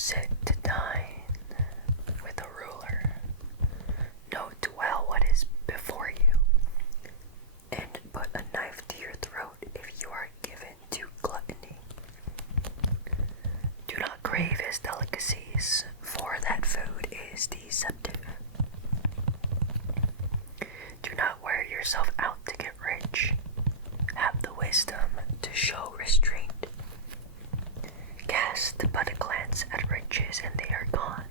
sit to dine with a ruler. Note well what is before you, and put a knife to your throat if you are given to gluttony. Do not crave his delicacies, for that food is deceptive. Do not wear yourself out to get rich. Have the wisdom to show restraint. Cast but a glance at riches and they are gone,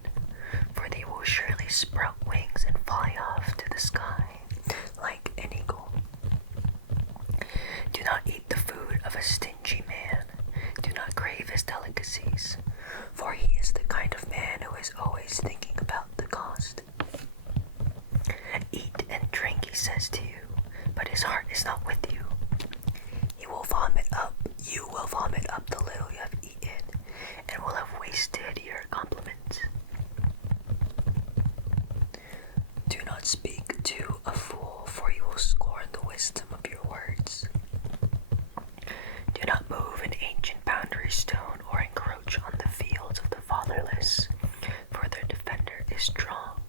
for they will surely sprout wings and fly off to the sky like an eagle. Do not eat the food of a stingy man. Do not crave his delicacies, for he is the kind of man who is always thinking about the cost. Eat and drink, he says to you, but his heart is not with you. You will vomit up the little you have eaten, and will have wasted your compliments. Do not speak to a fool, for you will scorn the wisdom of your words. Do not move an ancient boundary stone or encroach on the fields of the fatherless, for their defender is strong.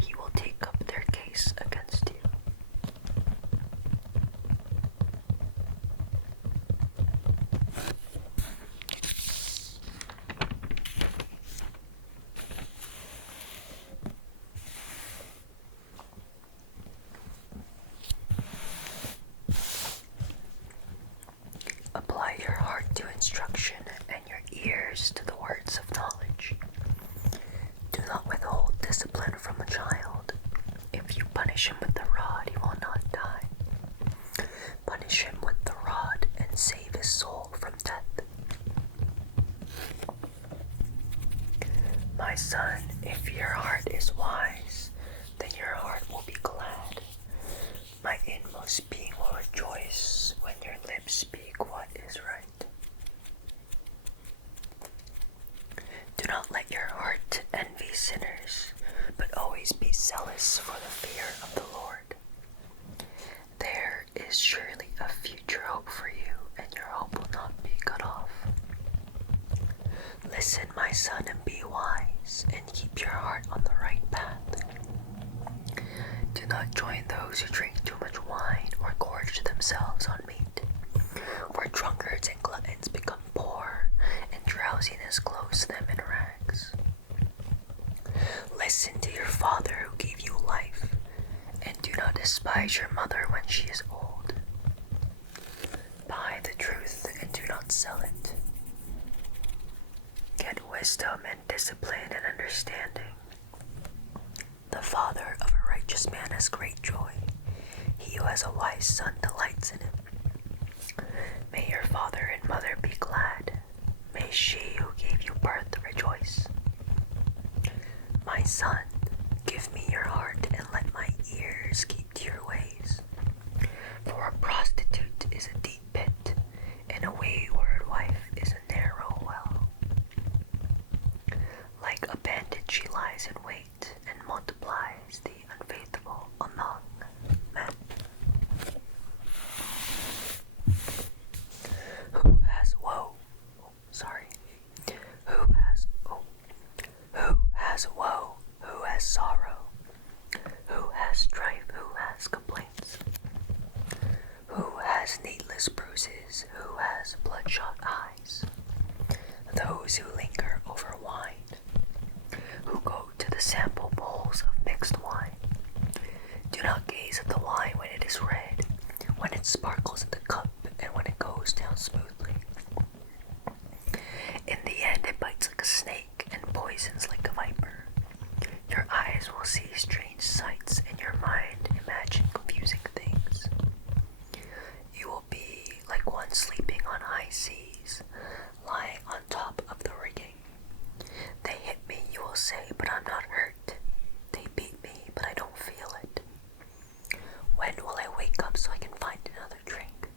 He will take up their case against you. Apply your heart to instruction and your ears to the words of knowledge. Do not withhold discipline from a child. If you punish him with the rod, he will not die. Punish him with the rod and save his soul from death. My son, if your heart is wise, then your heart will be glad. My inmost being will rejoice when your lips speak what is right. Do not let your heart envy sinners, but always be zealous for the fear of the Lord. There is surely a future hope for you, and your hope will not be cut off. Listen, my son, and be wise, and keep your heart on the right path. Do not join those who drink too much wine or gorge themselves on meat, for drunkards and gluttons become poor, and drowsiness clothes them in rags. Listen to your father who gave you life, and do not despise your mother when she is old. Buy the truth and do not sell it. Get wisdom and discipline and understanding. The father of a righteous man has great joy. He who has a wise son delights in him. May your father and mother be glad. May she who gave you birth rejoice. My son, give me your heart and let my ears keep to your ways. For a prostitute is a deep pit, and a wayward wife is a narrow well. Like a bandit she lies in wait and multiplies the unfaithful among men. Who has woe? Who has woe? Who has sorrow? Who has strife? Who has complaints? Who has needless bruises? Who has bloodshot eyes? Those who linger over wine, who go to the sample bowls of mixed wine. Do not gaze at the wine when it is red, when it sparkles in the cup, and when it goes down smoothly. In the end, it bites like a snake and poisons like a viper. Your eyes will see strange sights, and your mind imagine confusing things. You will be like one sleeping on high seas, lying on top of the rigging. They hit me, you will say, but I'm not hurt. They beat me, but I don't feel it. When will I wake up so I can find another drink?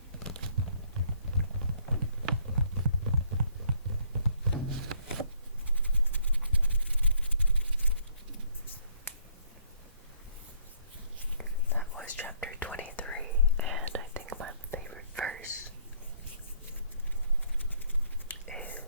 That was chapter 23, and I think my favorite verse is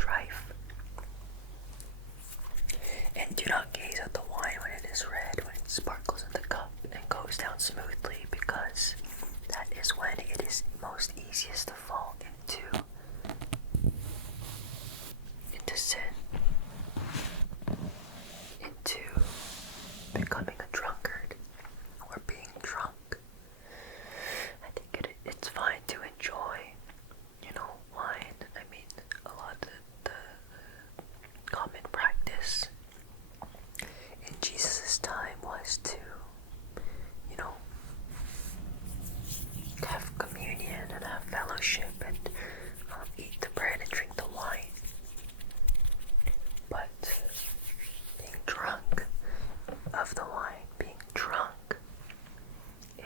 strife. And do not gaze at the wine when it is red, when it sparkles in the cup and goes down smoothly, because that is when it is most easiest to fall into sin, into becoming a drunkard or being drunk. I think it's fine to enjoy, wine. I mean, a lot of the common practice in Jesus' time was to, have communion and have fellowship and eat the bread and drink the wine. But being drunk of the wine, being drunk,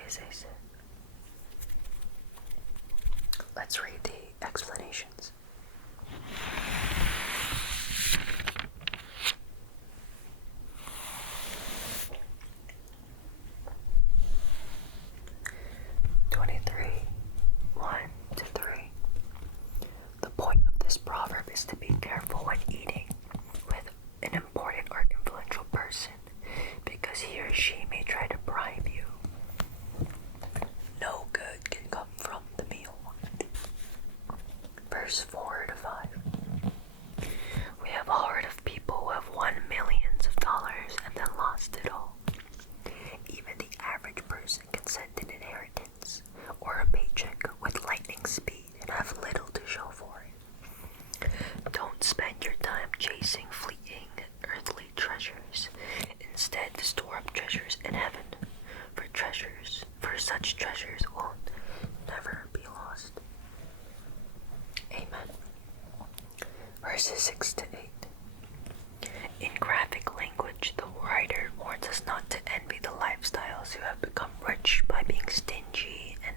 is a sin. Let's read the explanations. The point of this proverb is to be careful when eating with an important or influential person, because he or she may try to bribe you. No good can come from the meal. Verse 4 to 5. We have all heard of people who have won millions of dollars and then lost it all. Even the average person can send an inheritance or a paycheck with lightning speed and have little to show for it. Don't spend your time chasing fleeting earthly treasures. Instead, store up treasures in heaven, for such treasures will never be lost. Amen. Verses 6 to 8. In graphic language, the writer warns us not to envy the lifestyles who have become rich by being stingy and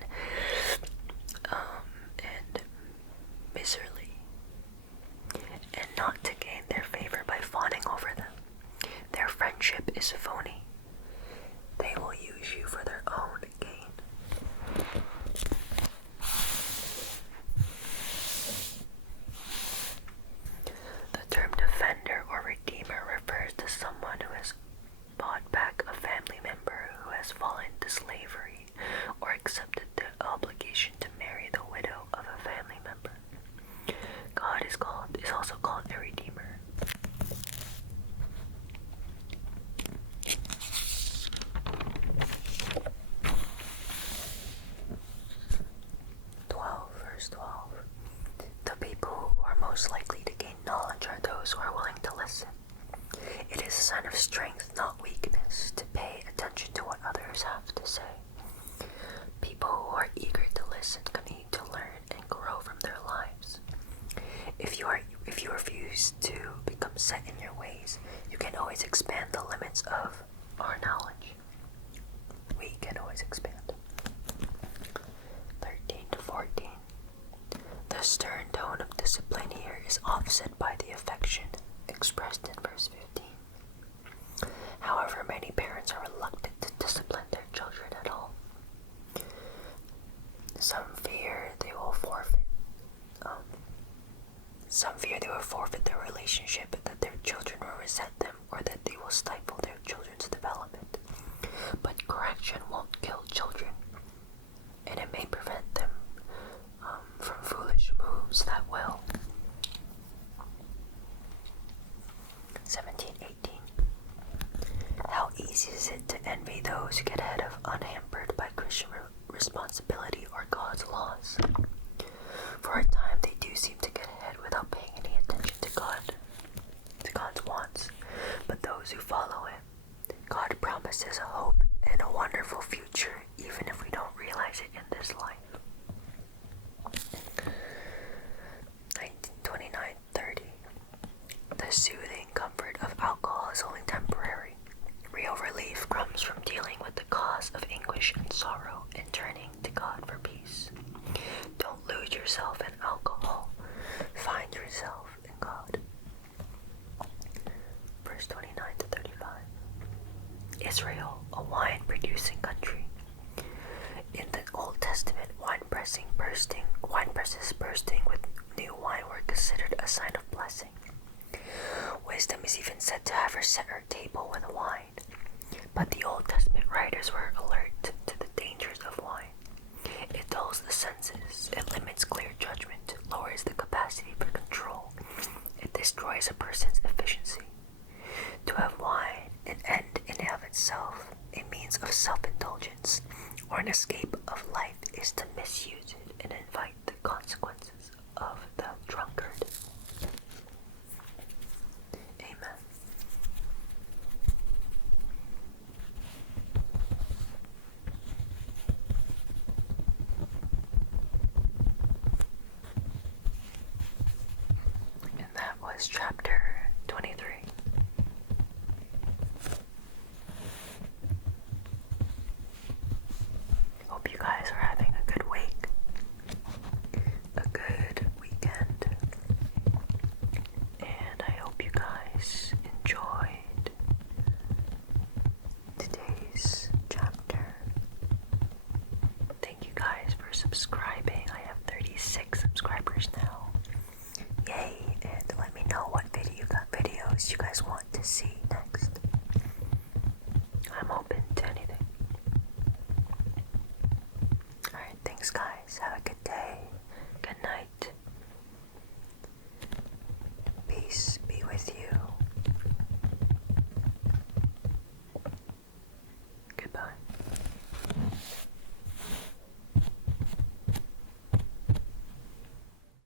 miserly, and not to gain their favor by fawning over them. Their friendship is phony. They will use you for their own gain. The term defender or redeemer refers to someone who has bought back a family member who has fallen into slavery or accepted the obligation to marry the widow of a family member. God is also called a redeemer. Verse 12. The people who are most likely to gain knowledge are those who are willing to listen. It is a sign of strength, not weakness, to pay attention to what others have to say. People who are eager to listen continue to learn and grow from their lives. If you refuse to become set in your ways, you can always expand the limits of our knowledge. We can always expand. 13 to 14. The stern tone of discipline here is offset by the affection expressed in verse 15. However, many parents are reluctant to discipline their children at all. Some fear they will forfeit their relationship, that their children will resent them, or that they will stifle their children's development. But correction won't kill children, and it may prevent them from foolish moves that will. 17:18. How easy is it to envy those who get ahead of unhampered by Christian responsibility or God's laws? For a time they do seem to get ahead without paying any attention to God's wants. But those who follow Him, God promises a hope and a wonderful future, even if we don't realize it in this life. 29:30. The soothing comfort of alcohol is only temporary. Real relief comes from dealing with the cause of anguish and sorrow and turning to God for peace. Don't lose yourself in alcohol. Find yourself in God. Verse 29 to 35. Israel, a wine-producing country. In the Old Testament, wine presses bursting with new wine were considered a sign of blessing. Wisdom is even said to have her set her table with wine. But the Old Testament writers were alert to the dangers of wine. It dulls the senses, it limits clear judgment, lowers the capacity for control, it destroys a person's efficiency. To have wine, an end in and of itself, a means of self-indulgence, or an escape of life, is to misuse it and invite the consequences of the drunkard. Amen. And that was chapter 23. Hope you guys are having a good week, a good weekend, and I hope you guys enjoyed today's chapter. Thank you guys for subscribing. I have 36 subscribers now. Yay! And let me know what videos you guys want to see next. I'm open to anything. Alright, thanks guys. Have a good day. Good night. Peace.